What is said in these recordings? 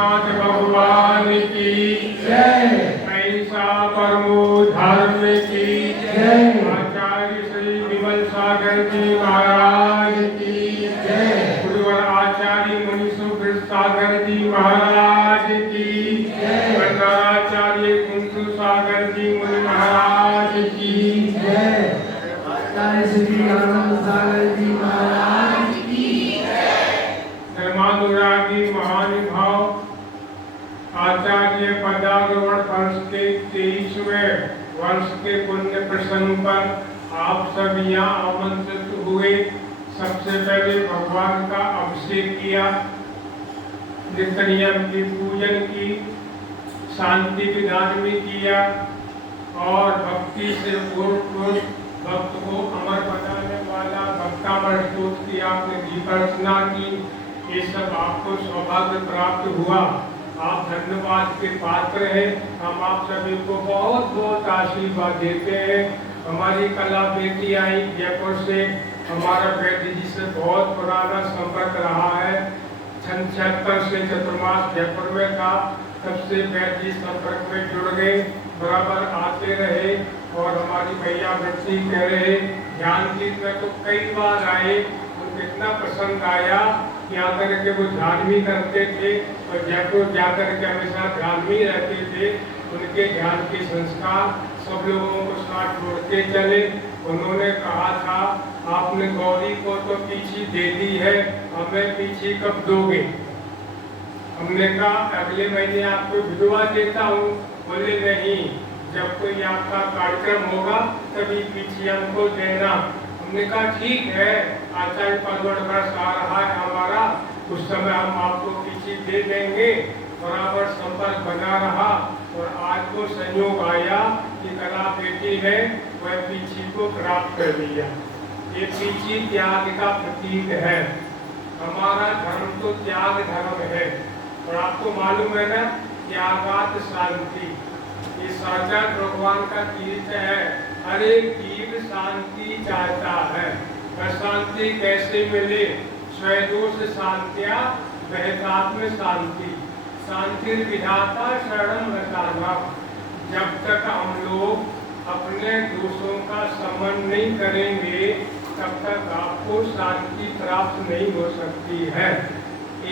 नाथ भगवान की जय। ऐसा परमो धर्म की जय। आचार्य श्री विमल सागर जी महाराज की जय। गुरुवर आचार्य मुनि सुब्रत सागर जी महाराज की जय। आचार्य कुंसु सागर जी मुनि महाराज की जय। आचार्य श्री आनंद सागर जी महाराज की धर्मानुरागी महानुभाव आचार्य पदारोहण वर्ष के 23वें वर्ष के पुण्य प्रसंग पर आप सब यहाँ आमंत्रित हुए। सबसे पहले भगवान का अभिषेक किया, नित्य नियम की पूजन की, शांति विधान भी किया और भक्ति से पूर्ण भक्त को अमर बनाने वाला भक्तामर स्तोत्र की आपने दीपार्चना की। ये सब आपको सौभाग्य प्राप्त हुआ। आप धन्यवाद के पात्र हैं। हम आप सभी को बहुत बहुत आशीर्वाद देते हैं। हमारी कला बेटी आई जयपुर से, हमारा वैद्य जी से बहुत पुराना संपर्क रहा है। 76 से चतुर्मास जयपुर में था, तब से वैद्य जी संपर्क में जुड़ गए, बराबर आते रहे और हमारी भैया बच्ची कह रहे ध्यान की में तो कई बार आए, उनको इतना पसंद आया कि आकर के वो ध्यान भी करते थे और जयपुर जाकर के हमेशा ध्यान में रहते थे। उनके ध्यान के संस्कार सब लोगों को साथ जोड़ते चले। उन्होंने कहा था आपने गौरी को तो पीछी दे दी है, हमें पीछी कब दोगे? हमने कहा अगले महीने आपको भिजवा देता हूँ। बोले नहीं, जब कोई आपका कार्यक्रम होगा तभी पीछे हमको देना। हमने कहा ठीक है, आचार्य पदवर्ष आ रहा है हमारा, उस समय हम आपको पीछे दे देंगे। बराबर संपर्क बना रहा और आज वो संयोग आया कि कला बेटी है वह पीछी को प्राप्त कर लिया। ये पीछी त्याग का प्रतीक है। हमारा धर्म तो त्याग धर्म है और आपको मालूम है ना, त्यागात शांति, ये साक्षात भगवान का तीर्थ है। हर एक जीव शांति चाहता है। शांति कैसे मिले? स्वयं शांत्या बहतात्म शांति, शांति विधाता शरणम रताना। जब तक हम लोग अपने दोषों का समन नहीं करेंगे तब तक आपको शांति प्राप्त नहीं हो सकती है।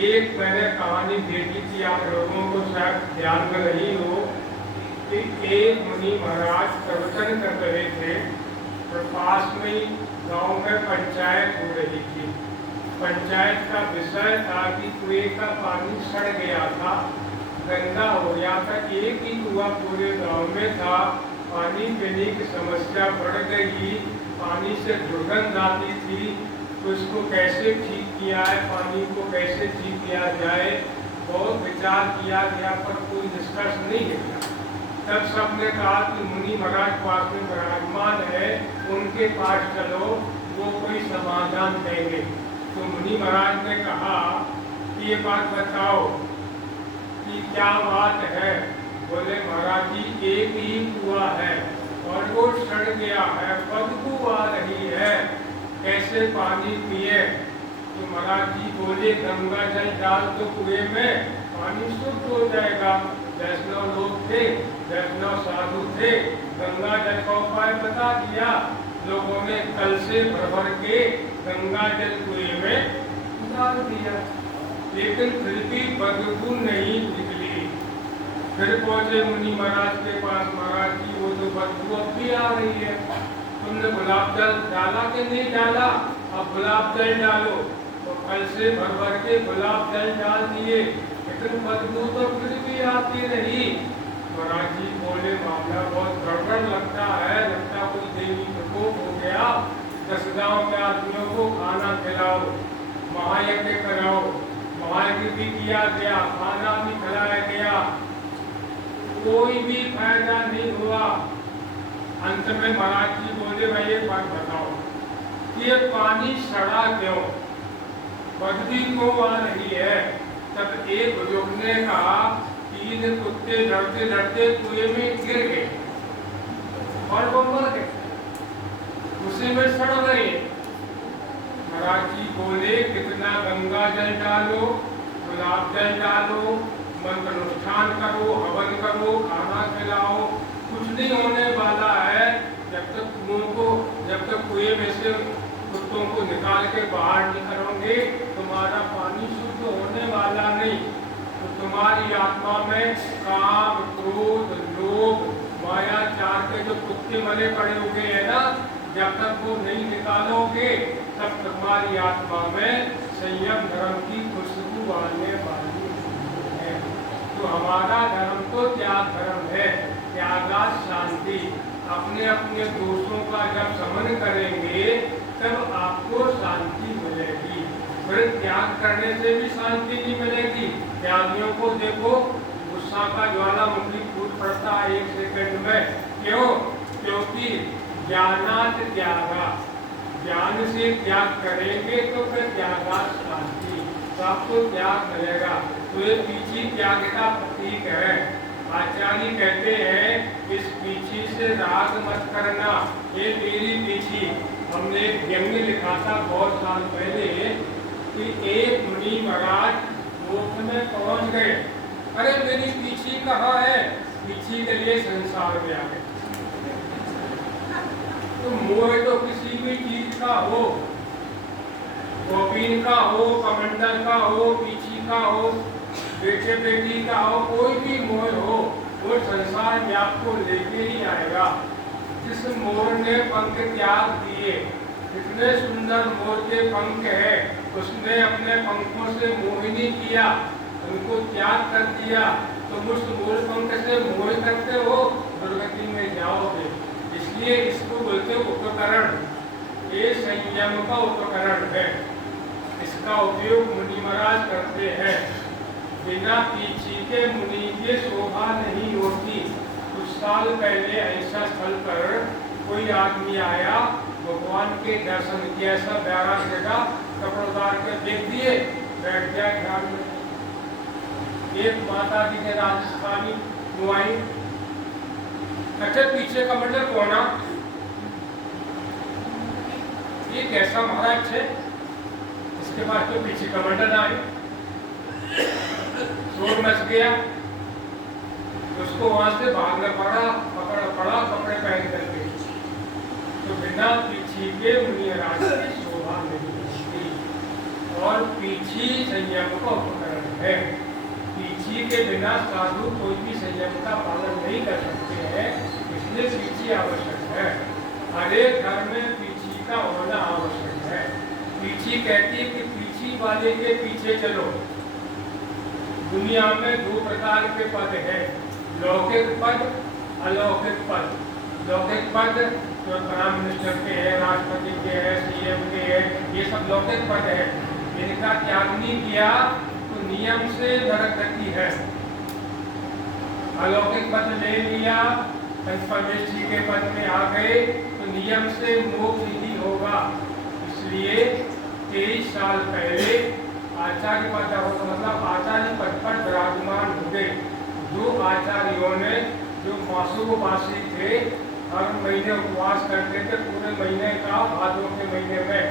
एक मैंने कहानी देखी थी, आप लोगों को शायद ध्यान में नहीं हो कि एक मुनि महाराज प्रवचन कर रहे थे और पास में गांव में पंचायत हो रही थी। पंचायत का विषय था कि कुएं का पानी सड़ गया था, गंदा हो गया था। एक ही कुआं पूरे गांव में था। पानी पीने की समस्या बढ़ गई, पानी से दुर्गंध आती थी। तो इसको कैसे ठीक किया है, पानी को कैसे ठीक किया जाए, बहुत विचार किया गया पर कोई निष्कर्ष नहीं निकला। तब सबने कहा कि मुनि महाराज पास में विराजमान है, उनके पास चलो, वो कोई समाधान देंगे। तो मुनि महाराज ने कहा कि ये बात बताओ कि क्या बात है? बोले महाराज जी एक ही कुआं है और वो सड़ गया है, बदबू आ रही है, कैसे पानी पिए? तो महाराज जी बोले गंगा जल डाल तो कुएं में, पानी शुद्ध हो जाएगा। वैष्णव लोग थे, वैष्णव साधु थे, गंगा जल का उपाय बता दिया। लोगों ने कल से भर के गंगा जल कुएं में डाल दिया, लेकिन फिर भी बदबू नहीं निकली। फिर पहुंचे मुनि महाराज के पास, महाराज जी वो तो बदबू अब भी आ रही है, तुमने गुलाब जल डाला कि नहीं डाला? अब गुलाब जल डालो। तो कल से भर के गुलाब जल डाल दिए, लेकिन बदबू तो फिर भी आती रही। महाराज जी बोले मामला बहुत गड़बड़ लगता है, लगता कोई देवी प्रकोप हो गया। 10 गांव के आदमियों को खाना खिलाओ, महायज्ञ कराओ। महायज्ञ भी किया गया, खाना भी खिलाया गया, कोई भी फायदा नहीं हुआ। अंत में महाराज जी बोले भाई एक बात बताओ, ये पानी सड़ा क्यों, बदबू क्यों आ रही है? तब एक बुजुर्ग ने कहा 3 कुत्ते लड़ते लड़ते कुएं में गिर गए और वो मर गए, उसी में सड़ गए। महाराज जी बोले कितना गंगा जल डालो, गुलाब जल डालो, स्नान करो, हवन करो, खाना खिलाओ, कुछ नहीं होने वाला है जब तक कुएं में से कुत्तों को निकाल के बाहर नहीं करोगे, तुम्हारा पानी शुद्ध होने वाला नहीं। तो तुम्हारी आत्मा में काम, क्रोध, लोभ, मायाचार के जो कुत्ते मरे पड़े हुए हैं ना, जब तक वो नहीं निकालोगे तब तुम्हारी आत्मा में संयम धर्म की खुशबू आने वाली है। तो हमारा धर्म तो त्याग धर्म है, त्यागा शांति। अपने अपने दोषों का जब समन करेंगे तब आपको शांति मिलेगी। फिर त्याग करने से भी शांति नहीं मिलेगी। त्यागियों को देखो, गुस्सा का ज्वालामुखी फूट पड़ता है 1 सेकंड में। क्यों? क्योंकि ज्ञानात त्यागा, ज्ञान से त्याग करेंगे तो फिर त्यागा शांति, तो आपको त्याग मिलेगा। तो ये पीछी त्याग का प्रतीक है। आचार्य कहते हैं इस पीछी से राग मत करना, ये मेरी पीछी। हमने एक व्यंग लिखा था बहुत साल पहले कि एक मुनि महाराज मोक्ष में पहुंच गए। अरे मेरी पीछी कहाँ है? पीछी के लिए संसार में आ गए। तो मोह तो किसी भी चीज का हो, गोपीन का हो, कमंडल का हो, पीछी का हो, बेटे बेटी का हो, कोई भी मोह हो, वो संसार में आपको लेके ही आएगा। जिस मोर ने पंख त्याग दिए, इतने सुंदर मोर के पंख है, उसने अपने पंखों से मोह नहीं किया, उनको त्याग कर दिया, तो उस मोर पंख से मोह करते हो, दुर्गति में जाओगे। इसलिए इसको बोलते उपकरण, ये संयम का उपकरण है। इसका उपयोग मुनि महाराज करते हैं। बिना पीछी के मुनि की शोभा नहीं होती। कुछ साल पहले ऐसा स्थल पर कोई आदमी आया, भगवान के दर्शन किया, ऐसा प्यारा जगह, कपड़े उतार के देख दिए, बैठ गया ध्यान में। एक माता जी के राजस्थानी नुआई, अच्छा पीछे का मतलब कौन? ये कैसा महाराज है, इसके पास तो पीछे कमंडल आए, शोर मच गया, उसको वहां से भागना पड़ा, पड़ा कपड़े पहन करके। तो बिना पीछी के मुनि राज की शोभा नहीं होती। और पीछी संयम का उपकरण है। पीछी के बिना साधु कोई भी संयम का पालन नहीं कर सकते हैं, इसलिए पीछी आवश्यक है। हर एक घर में पीछी का होना आवश्यक है। पीछी कहती है कि पीछी वाले के पीछे चलो। दुनिया में 2 प्रकार के पद हैं, लौकिक पद, अलौकिक पद। लौकिक पद जो प्राइम मिनिस्टर के हैं, राष्ट्रपति के हैं, सीएम के हैं, ये सब लौकिक पद है। इनका त्याग नहीं किया तो नियम से नरकगति है। अलौकिक पद ले लिया, पंचपरमेश जी के पद में आ गए तो नियम से मोक्ष ही होगा। इसलिए 23 साल पहले आचार्य पद मतलब आचार्य पद पर विराजमान हो गए। जो आचार्यों ने, जो मासुकवासी थे, हर महीने उपवास करते थे पूरे महीने का, भादों के महीने में,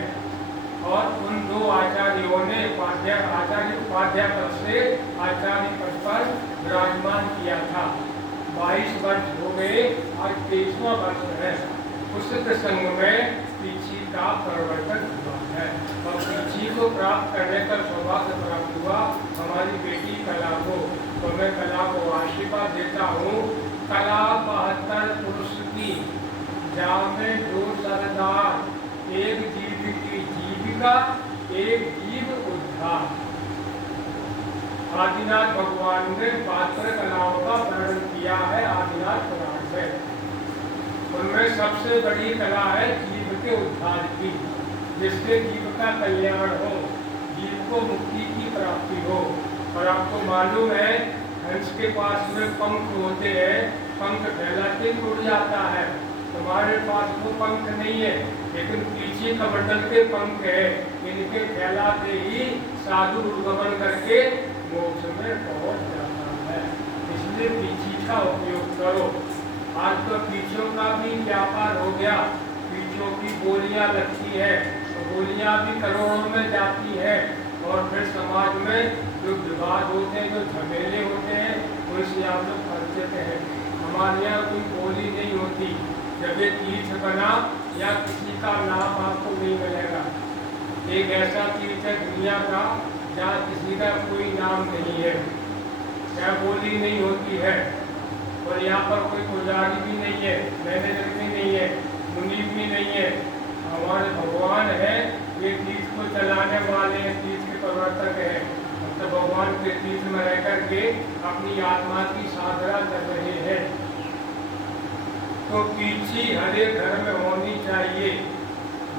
और उन 2 आचार्यों ने आचार्य उपाध्याय पद से आचार्य पद पर विराजमान किया था। 22 वर्ष हो गए, आज 23वां वर्ष है। उस प्रसंग में पीछी का परिवर्तन हुआ है और पीछी को प्राप्त करने का सौभाग्य प्राप्त हुआ हमारी बेटी कला को। तो मैं कला को आशीर्वाद देता हूँ। कला 72 पुरुष की, जामे 2 सरदार, एक जीव की जीविका, एक जीव उद्धार। आदिनाथ भगवान ने 72 कलाओं का वर्णन किया है आदिनाथ पुराण में। उनमें सबसे बड़ी कला है जीव के उद्धार की, जिससे जीव का कल्याण हो, जीव को मुक्ति की प्राप्ति हो। और आपको मालूम है हंस के पास में पंख होते हैं, पंख फैलाते ही उड़ जाता है। तुम्हारे पास वो पंख नहीं है, लेकिन पीछे कमंडल के पंख है। इनके फैलाते ही साधु उद्गमन करके मोक्ष में पहुंच जाता है। इसलिए पीछी का उपयोग करो। आज तो पीछों का भी व्यापार हो गया, पीछों की गोलियां लगती है, तो गोलियां भी करोड़ों में जाती है। और फिर समाज में जो विवाद होते हैं, जो झमेले होते हैं, उन वर्जित है। हमारे यहाँ कोई बोली नहीं होती। जब ये तीर्थ बना या किसी का नाम आपको नहीं मिलेगा। एक ऐसा तीर्थ है दुनिया का जहाँ किसी का कोई नाम नहीं है, क्या बोली नहीं होती है, और यहाँ पर कोई पुजारी भी नहीं है, मैनेजर भी नहीं है, मुनीब भी नहीं है। हमारे भगवान है, ये तीर्थ को चलाने वाले हैं, तीर्थ के प्रवर्तक हैं। तो भगवान के तीर्थ में रह करके अपनी आत्मा की साधना कर रहे हैं। तो पीछी हर एक घर में होनी चाहिए।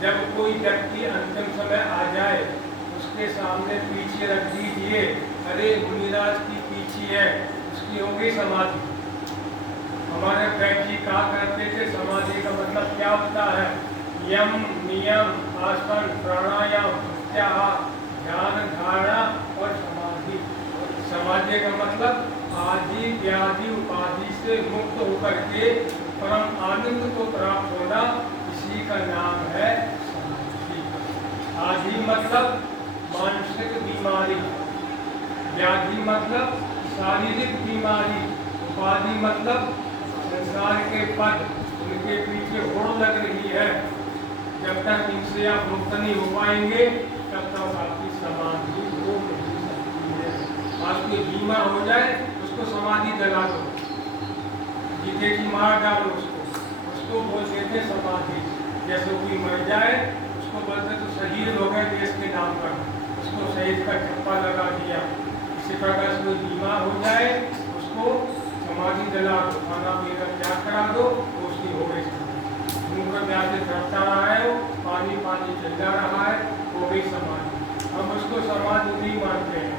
जब कोई व्यक्ति अंतिम समय आ जाए, उसके सामने पीछे रख दीजिए, अरे मुनिराज की पीछी है, उसकी होगी समाधि। हमारे वैद्य जी कहा करते थे समाधि का मतलब क्या होता है? यम, नियम, आसन, प्राणायाम, प्रत्याहार, ध्यान, धारणा और समाधि। समाधि का मतलब आदि व्याधि उपाधि से मुक्त होकर के परम आनंद को प्राप्त होना, इसी का नाम है समाधि। आदि मतलब मानसिक बीमारी, व्याधि मतलब शारीरिक बीमारी, उपाधि मतलब संसार के पद, उनके पीछे होड़ लग रही है। जब तक इनसे आप मुक्त नहीं हो पाएंगे तब तक आपकी समाधि हो नहीं सकती है। आज कोई बीमार हो जाए उसको समाधि दिला दो, जीते की मार डालो उसको बोलते थे समाधि। जैसे कोई मर जाए उसको बोलते तो शहीद हो गए देश के नाम पर, उसको शहीद का ठप्पा लगा दिया। इसी प्रकार से कोई बीमार हो जाए उसको समाधि दिला दो, खाना पीना त्याग करा दो, तो उसकी हो गई समाधि। मुँह प्यार से झड़ता रहा है, वो पानी पानी चल जा रहा है, वो भी समाधि। हम उसको समाधि नहीं मानते हैं।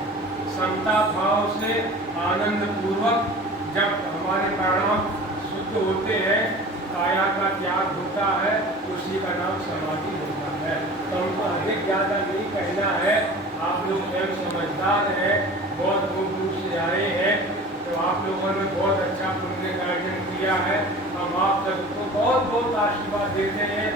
समता भाव से आनंद पूर्वक जब हमारे परिणाम शुद्ध होते हैं, काया का त्याग होता है, उसी का नाम समाधि होता है। तो हमको अधिक ज़्यादा नहीं कहना है। आप लोग स्वयं समझदार हैं, बहुत दूर दूर से आए हैं, तो आप लोगों ने बहुत अच्छा पुण्य का अर्जन किया है। हम आप सबको बहुत बहुत आशीर्वाद देते हैं।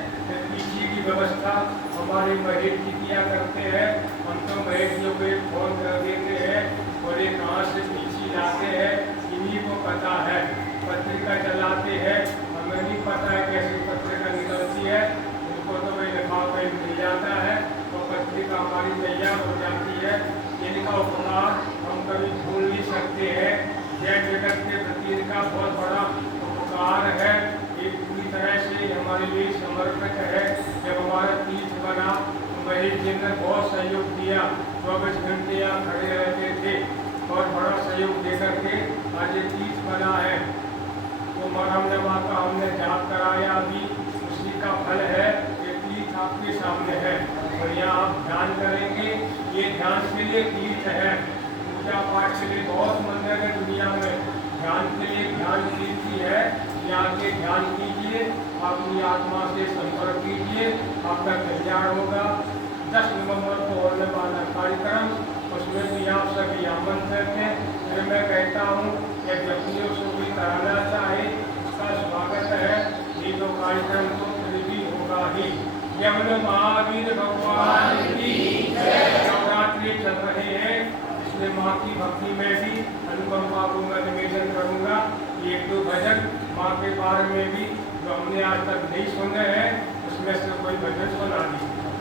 पीछे की व्यवस्था हमारे महेश जी किया करते हैं। हम तो महेश जी को फोन कर देते हैं और ये कहाँ से पीछे लाते हैं, इन्हीं को पता है। पत्रिका चलाते हैं, हमें नहीं पता है कैसी पत्रिका निकलती है, उनको तो वही लिफाफा मिल जाता है तो पत्रिका हमारी तैयार हो जाती है। इनका उपकार हम कभी भूल नहीं सकते हैं। जय जगत के प्रति इनका बहुत बड़ा उपकार है। ये पूरी तरह से हमारे लिए समर्पित है। जब हमारा तीर्थ बना तो महेश जी ने बहुत सहयोग दिया, 24 घंटे यहाँ खड़े रहते थे, बहुत बड़ा सहयोग दे करके आज ये तीर्थ बना है। तो मरम माँ का हमने जाप कराया, अभी उसी का फल है। ये तीर्थ आपके सामने है और यहाँ आप ध्यान करेंगे। ये ध्यान के लिए तीर्थ है, पूजा पाठ के लिए बहुत मंदिर है दुनिया में, ध्यान के लिए ध्यान तीर्थ है। यहाँ के ध्यान कीजिए, अपनी आत्मा से संपर्क कीजिए, आपका कल्याण होगा। 10 नवंबर को होने वाला कार्यक्रम, उसमें भी आप सभी आमंत्रित हैं। फिर मैं कहता हूँ कि व्यक्तियों से भी कराना चाहे उसका स्वागत है। ये तो कार्यक्रम तो फिर भी होगा ही। यमन महावीर भगवान की नवरात्रि चल रहे हैं, इसलिए माँ की भक्ति में भी अनुकंपा को मैं निवेदन करूँगा। 1-2 भजन माँ के बारे में भी जो हमने आज तक नहीं सुने हैं, उसमें से कोई भजन सुना दीजिए।